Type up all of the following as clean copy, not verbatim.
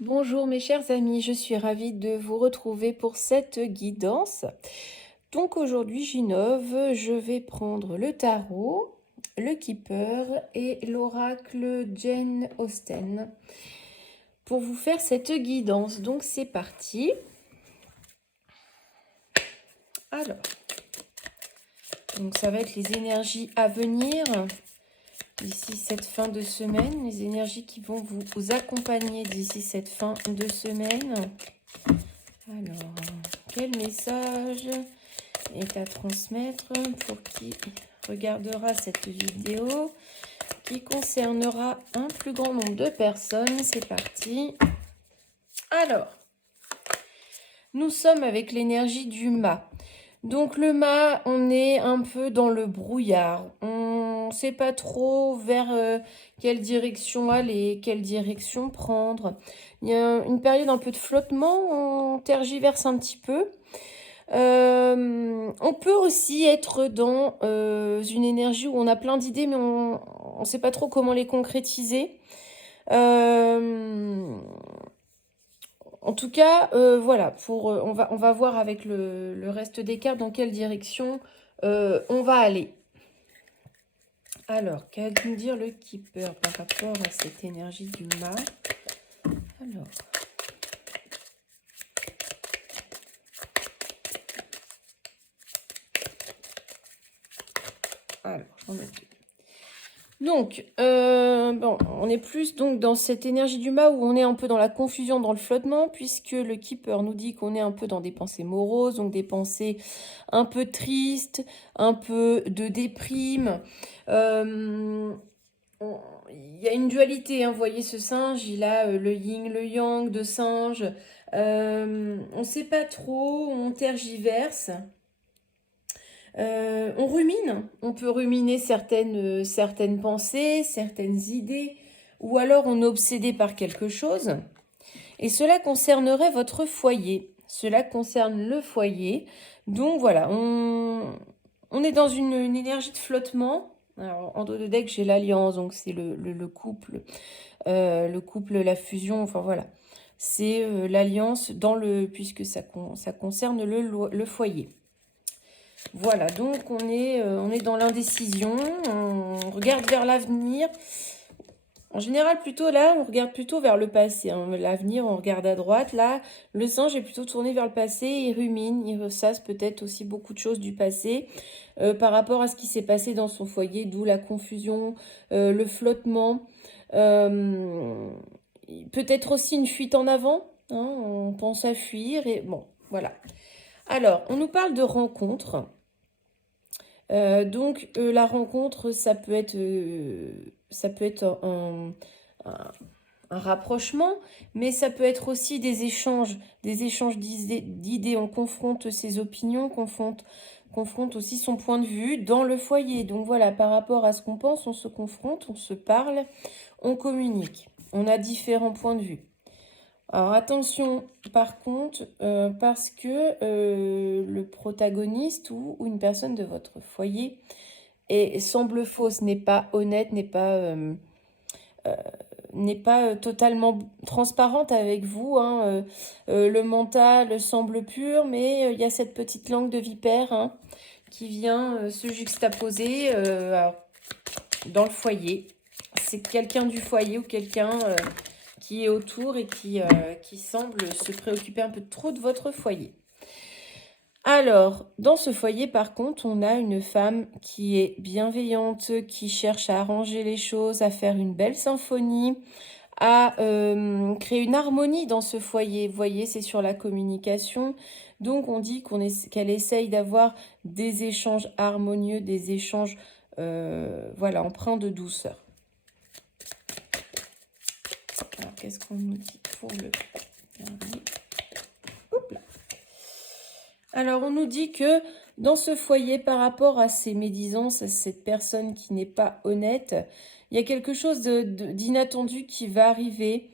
Bonjour mes chers amis, je suis ravie de vous retrouver pour cette guidance. Donc aujourd'hui j'innove, je vais prendre le tarot, le Keeper et l'oracle Jane Austen pour vous faire cette guidance. Donc c'est parti. Alors, donc ça va être les énergies à venir d'ici cette fin de semaine, les énergies qui vont vous accompagner d'ici cette fin de semaine. Alors, quel message est à transmettre pour qui regardera cette vidéo qui concernera un plus grand nombre de personnes? C'est parti. Alors, nous sommes avec l'énergie du mât. Donc le mât, on est un peu dans le brouillard. On ne sait pas trop vers quelle direction aller, quelle direction prendre. Il y a une période un peu de flottement, on tergiverse un petit peu. On peut aussi être dans une énergie où on a plein d'idées, mais on ne sait pas trop comment les concrétiser. En tout cas, voilà, on va voir avec le reste des cartes dans quelle direction on va aller. Alors, qu'a dû nous dire le Keeper par rapport à cette énergie du mât? Alors, j'en ai deux. Donc, bon, on est plus donc dans cette énergie du mât où on est un peu dans la confusion, dans le flottement, puisque le Keeper nous dit qu'on est un peu dans des pensées moroses, donc des pensées un peu tristes, un peu de déprime. Il y a une dualité, hein, vous voyez ce singe, il a le yin, le yang de singe. On ne sait pas trop, on tergiverse. On rumine, on peut ruminer certaines pensées, certaines idées, ou alors on est obsédé par quelque chose. Et cela concernerait votre foyer. Cela concerne le foyer. Donc voilà, on est dans une énergie de flottement. Alors, en dos de deck, j'ai l'alliance, donc c'est le couple, la fusion, enfin voilà. C'est l'alliance puisque ça concerne le foyer. Voilà, donc on est dans l'indécision, on regarde vers l'avenir. En général, plutôt là, on regarde plutôt vers le passé. Hein. L'avenir, on regarde à droite. Là, le singe est plutôt tourné vers le passé. Il rumine, il ressasse peut-être aussi beaucoup de choses du passé par rapport à ce qui s'est passé dans son foyer, d'où la confusion, le flottement. Peut-être aussi une fuite en avant. Hein, on pense à fuir et bon, voilà. Alors, on nous parle de rencontres. Donc la rencontre, ça peut être un rapprochement, mais ça peut être aussi des échanges d'idées. On confronte ses opinions, confronte aussi son point de vue dans le foyer. Donc voilà, par rapport à ce qu'on pense, on se confronte, on se parle, on communique. On a différents points de vue. Alors attention par contre, parce que le protagoniste ou une personne de votre foyer semble fausse, n'est pas honnête, n'est pas totalement transparente avec vous. Hein, le mental semble pur, mais il y a cette petite langue de vipère hein, qui vient se juxtaposer alors, dans le foyer. C'est quelqu'un du foyer ou quelqu'un qui est autour et qui semble se préoccuper un peu trop de votre foyer. Alors, dans ce foyer, par contre, on a une femme qui est bienveillante, qui cherche à arranger les choses, à faire une belle symphonie, à créer une harmonie dans ce foyer. Vous voyez, c'est sur la communication. Donc, on dit qu'elle essaye d'avoir des échanges harmonieux, des échanges voilà, empreints de douceur. Alors, qu'est-ce qu'on nous dit pour le dernier? Hop là. Alors, on nous dit que dans ce foyer, par rapport à ces médisances, à cette personne qui n'est pas honnête, il y a quelque chose d'inattendu qui va arriver.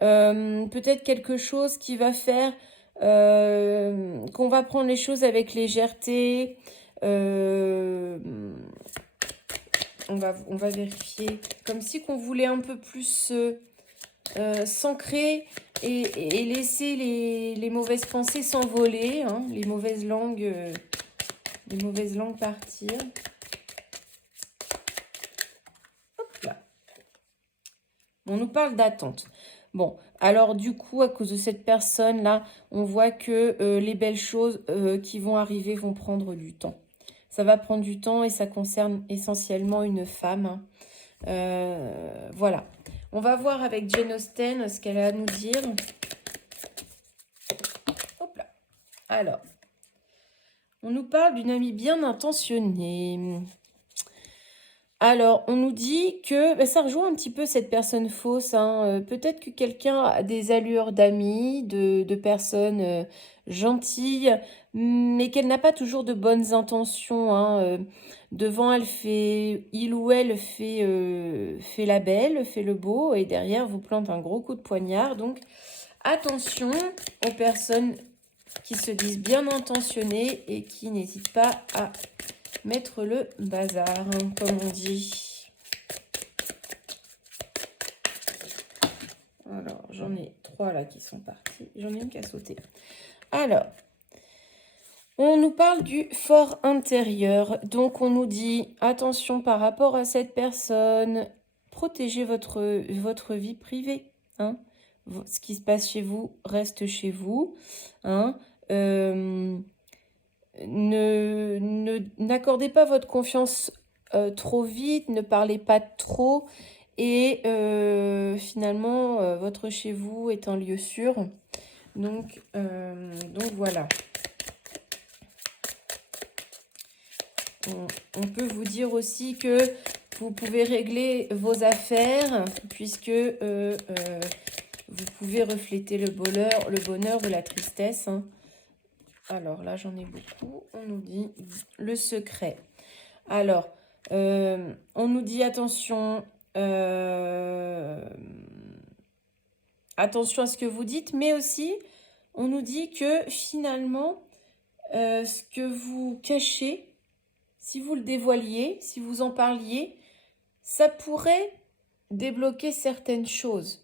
Peut-être quelque chose qui va faire qu'on va prendre les choses avec légèreté. On va vérifier. Comme si qu'on voulait un peu plus s'ancrer et laisser les mauvaises pensées s'envoler, hein, les mauvaises langues partir. Hop là. On nous parle d'attente. Bon, alors du coup, à cause de cette personne-là, on voit que les belles choses qui vont arriver vont prendre du temps. Ça va prendre du temps et ça concerne essentiellement une femme, hein. Voilà. On va voir avec Jane Austen ce qu'elle a à nous dire. Hop là. Alors, on nous parle d'une amie bien intentionnée. Alors, on nous dit que ça rejoint un petit peu cette personne fausse, hein. Peut-être que quelqu'un a des allures d'amis, de personnes gentilles, mais qu'elle n'a pas toujours de bonnes intentions, hein. Devant, il ou elle fait la belle, fait le beau, et derrière, vous plante un gros coup de poignard. Donc, attention aux personnes qui se disent bien intentionnées et qui n'hésitent pas à mettre le bazar, hein, comme on dit. Alors, j'en ai 3 là qui sont partis. J'en ai une qui a sauté. Alors, on nous parle du fort intérieur. Donc, on nous dit, attention par rapport à cette personne, protégez votre vie privée, hein. Ce qui se passe chez vous reste chez vous, hein. N'accordez pas votre confiance trop vite, ne parlez pas trop, et finalement, votre chez vous est un lieu sûr. Donc voilà. On peut vous dire aussi que vous pouvez régler vos affaires, puisque vous pouvez refléter le bonheur de la tristesse, hein. Alors là, j'en ai beaucoup. On nous dit le secret. Alors, on nous dit attention, attention à ce que vous dites, mais aussi, on nous dit que finalement, ce que vous cachez, si vous le dévoiliez, si vous en parliez, ça pourrait débloquer certaines choses.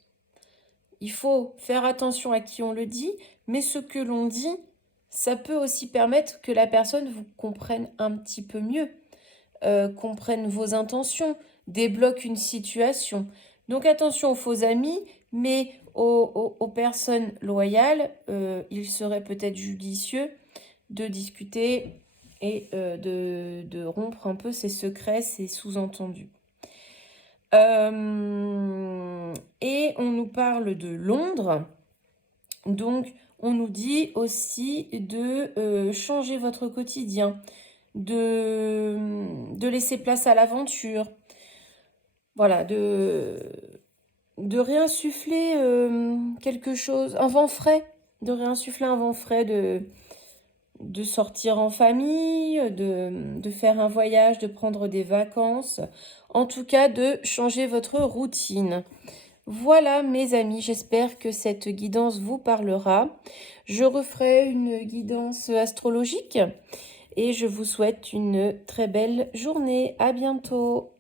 Il faut faire attention à qui on le dit, mais ce que l'on dit, ça peut aussi permettre que la personne vous comprenne un petit peu mieux, comprenne vos intentions, débloque une situation. Donc attention aux faux amis, mais aux personnes loyales, il serait peut-être judicieux de discuter et de rompre un peu ces secrets, ces sous-entendus. Et on nous parle de Londres. Donc, on nous dit aussi de changer votre quotidien, de laisser place à l'aventure. Voilà, de réinsuffler quelque chose, un vent frais, de réinsuffler un vent frais, de sortir en famille, de faire un voyage, de prendre des vacances. En tout cas, de changer votre routine. Voilà mes amis, j'espère que cette guidance vous parlera. Je referai une guidance astrologique et je vous souhaite une très belle journée. À bientôt.